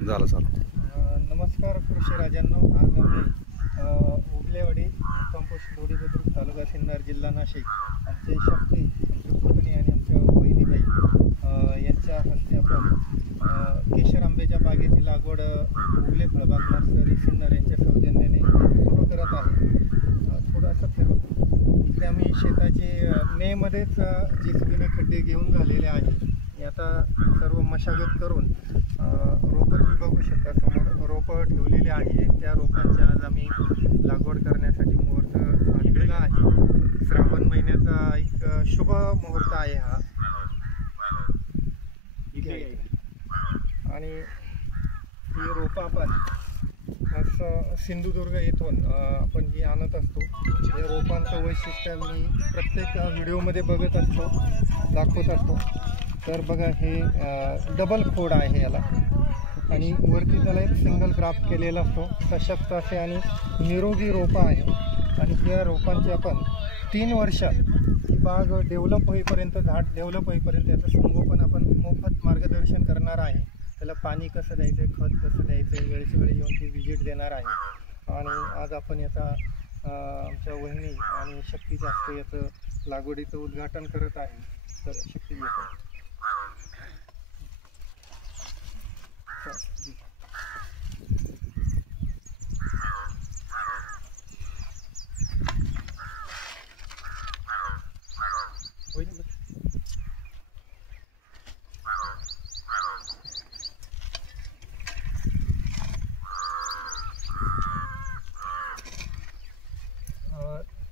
झालं चालू. नमस्कार कृषी राजांनो. आज आम्ही उगलेवाडी कंपोस्ट दोडी बुद्रुक तालुका सिन्नर जिल्हा नाशिक आमचे शक्ती पुतणी आणि आमच्या वहिनीबाई यांच्या हस्ते आपण केशर आंब्याच्या बागेची लागवड उगले फळबाग नर्सरी सिन्नर यांच्या सौजन्याने सुरू करत आहे. थोडंसं फिरू इकडे आम्ही शेताचे मेमध्येच JCBने खड्डे घेऊन झालेले आहे. आता सर्व मशागत करून रोपं तुम्ही बघू शकता, समोर रोपं ठेवलेली आहे. त्या रोपांची आज आम्ही लागवड करण्यासाठी मुहूर्त साधलेला आहे. श्रावण महिन्याचा एक शुभ मुहूर्त आहे हा. आणि ही रोपं आपण असं सिंधुदुर्ग येथून आपण ही आणत असतो. या रोपांचं वैशिष्ट्य मी प्रत्येक व्हिडिओमध्ये बघत असतो, दाखवत असतो. तर बघा, हे डबल खोड आहे याला आणि वरती त्याला एक सिंगल ग्राफ्ट केलेला असतो. सशक्त असे आणि निरोगी रोपं आहे. आणि या रोपांची आपण 3 वर्ष बाग डेव्हलप होईपर्यंत, झाड डेव्हलप होईपर्यंत याचं संगोपन आपण मोफत मार्गदर्शन करणार आहे. त्याला पाणी कसं द्यायचं, खत कसं द्यायचं, वेळच्या वेळी येऊन ती व्हिजिट देणार आहे. आणि आज आपण याचा आमच्या वहिनी आणि शक्तीच्या हस्ते याचं लागवडीचं उद्घाटन करत आहे. तर शक्ती येतो.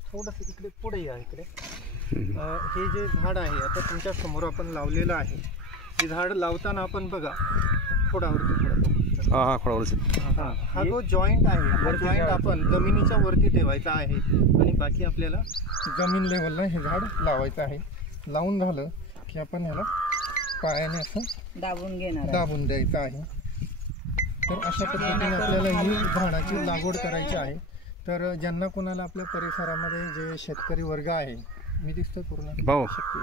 थोडंसं इकडे पुढे या. इकडे हे जे झाड आहे आता तुमच्या समोर आपण लावलेलं आहे. हे झाड लावताना आपण बघा खोडावरती हा जो जॉईंट आहे, हा जॉईंट आपण जमिनीच्या वरती ठेवायचा आहे आणि बाकी आपल्याला जमीन लेवलला हे झाड लावायचं आहे. लावून झालं की आपण ह्याला पायाने असं दाबून द्यायचं आहे. तर अशा पद्धतीने आपल्याला ही झाडाची लागवड करायची आहे. तर ज्यांना कोणाला आपल्या परिसरामध्ये जे शेतकरी वर्ग आहे, मी दिसतो पूर्ण शक्ती,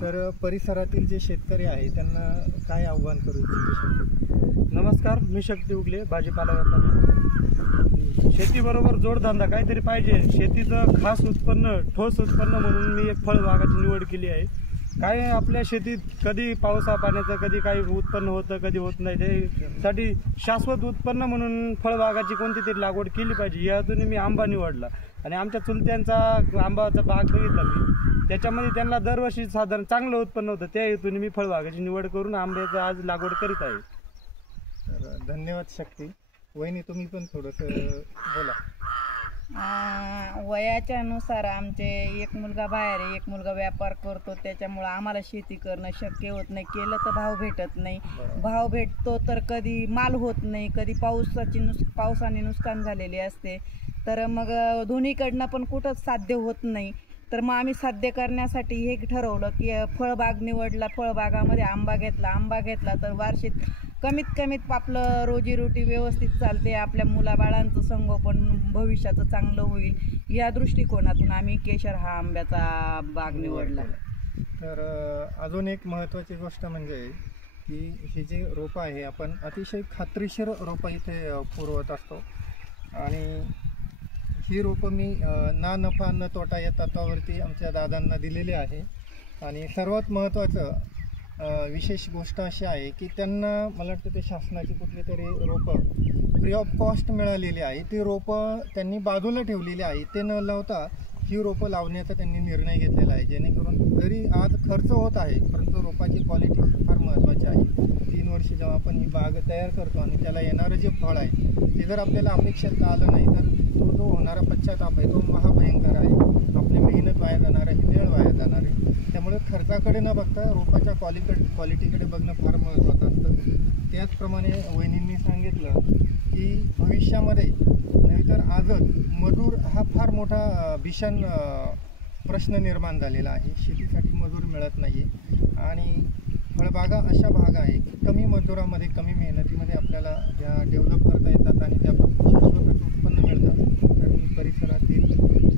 तर परिसरातील जे शेतकरी आहे त्यांना काय आव्हान करू इच्छितो? नमस्कार, मी शक्ती उगले, भाजीपाला व्यापारी. शेतीबरोबर जोडधंदा काहीतरी पाहिजे. शेतीचं खास उत्पन्न, ठोस उत्पन्न म्हणून मी एक फळबागाची निवड केली आहे. काय आपल्या शेतीत कधी पावसा पाण्याचं कधी काही उत्पन्न होतं, कधी होत नाही. त्यासाठी शाश्वत उत्पन्न म्हणून फळबागाची कोणती तरी लागवड केली पाहिजे. यातून मी आंबा निवडला आणि आमच्या चुलत्यांचा आंबाचा बाग बघितला मी. त्याच्यामध्ये त्यांना दरवर्षी साधारण चांगलं उत्पन्न होतं. त्या हेतून मी फळबागाची निवड करून आंब्याचं आज लागवड करीत आहे. तर धन्यवाद शक्ती. वहिनी, तुम्ही पण थोडंसं बोला. वयाच्या नुसार आमचे एक मुलगा बाहेर आहे, एक मुलगा व्यापार करतो. त्याच्यामुळं आम्हाला शेती करणं शक्य होत नाही. केलं तर भाव भेटत नाही. भाव भेटतो तर कधी माल होत नाही, कधी पावसाने नुकसान झालेले असते. तर मग दोन्हीकडनं पण कुठंच साध्य होत नाही. तर मग आम्ही साध्य करण्यासाठी हे ठरवलं की फळबाग निवडला. फळबागामध्ये आंबा घेतला तर वार्षिक कमीत आपलं रोजीरोटी व्यवस्थित चालते. आपल्या मुलाबाळांचं संगोपन भविष्याचं चांगलं होईल, या दृष्टिकोनातून आम्ही केशर हा आंब्याचा बाग निवडला. तर अजून एक महत्त्वाची गोष्ट म्हणजे की हे जे रोपं आहे आपण अतिशय खात्रीशीर रोपं इथे पुरवत असतो. आणि ही रोपं मी ना नफा न तोटा या तत्वावरती आमच्या दादांना दिलेली आहे. आणि सर्वात महत्त्वाचं विशेष गोष्ट अशी आहे की त्यांना मला वाटतं ते शासनाची कुठली तरी रोपं फ्री ऑफ कॉस्ट मिळालेली आहे. ती रोपं त्यांनी बाजूला ठेवलेली आहे. ते न लावता ही रोपं लावण्याचा त्यांनी निर्णय घेतलेला आहे. जेणेकरून जरी आज खर्च होत आहे परंतु रोपाची क्वालिटी फार महत्त्वाची आहे. 3 वर्ष जेव्हा आपण ही बाग तयार करतो आणि त्याला येणारं जे फळ आहे ते जर आपल्याला अपेक्षित आलं नाही तर तो जो होणारा पश्चाताप आहे तो महाभयंकर आहे. आपली मेहनत वाया जाणार आहे, वेळ वाया जाणार आहे. त्यामुळे खर्चाकडे न बघता रोपाच्या क्वालिटीकडे बघणं फार महत्त्वाचं असतं. त्याचप्रमाणे वहिनींनी सांगितलं की भविष्यामध्ये नाही तर आजच मजूर हा फार मोठा भीषण प्रश्न निर्माण झालेला आहे. शेतीसाठी मजूर मिळत नाही आहे. आणि फळबागा अशा बागा आहे की कमी मजुरामध्ये, कमी मेहनतीमध्ये आपल्याला ज्या डेव्हलप करता येतात आणि त्यापासून शाश्वत उत्पन्न मिळतात. तर मी परिसरातील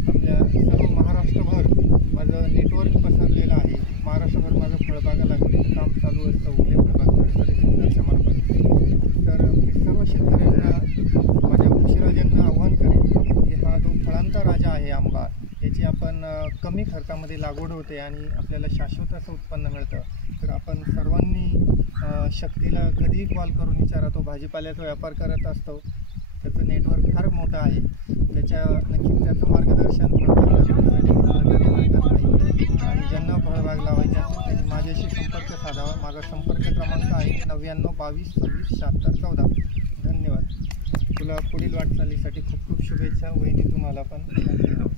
आपल्या सर्व महाराष्ट्रभर माझं नेटवर्क पसरलेलं आहे. महाराष्ट्रभर माझं फळबागा लागवडीचं काम चालू असतं. उगले फळबाग नर्सरी सिन्नरच्या मार्फत. कमी खर्चामध्ये लागवड होते आणि आपल्याला शाश्वत असं उत्पन्न मिळतं, तर आपण सर्वांनी शक्तीला कधीही कॉल करून विचारा. तो भाजीपाल्याचा व्यापार करत असतो, त्याचं नेटवर्क फार मोठं आहे, नक्कीच त्याचं मार्गदर्शन आणि ज्यांना फळबाग लावायचे असेल त्यांनी माझ्याशी संपर्क साधावा. माझा संपर्क क्रमांक आहे 99 22 26 76 14. धन्यवाद. तुला पुढील वाटचालीसाठी खूप खूप शुभेच्छा. वहिनी तुम्हाला पण धन्यवाद.